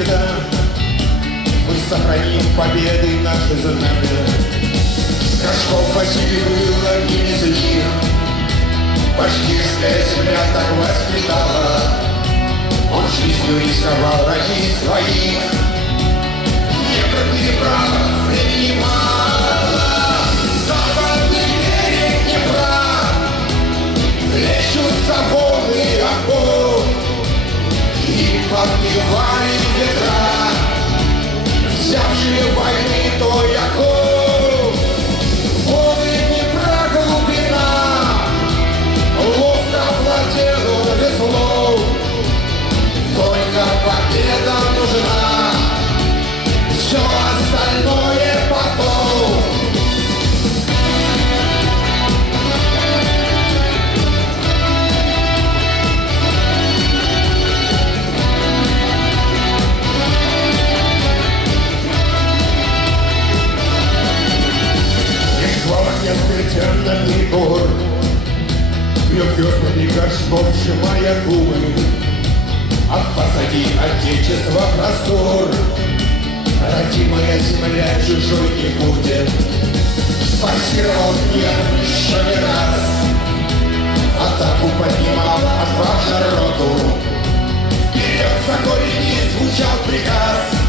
всегда мы сохраним победы наши знамена. Горшков Василий был одним из них. Башкирская земля так воспитала. Он жизнью рисковал ради своих. Днепр переправа, времени мало. Западный берег Днепра плещутся волны оков. И подпевали ветра, взявшие войны той оков. Воды Днепра глубина, ловко владело весло. Только победа нужна, все остальное потом. Сплетенный гор, пьет веснами горшков, сжимая губы. А позади отечества простор, родимая земля чужой не будет. Форсировал Днепр еще не раз, атаку поднимал отважно роту. Вперед за корень звучал приказ.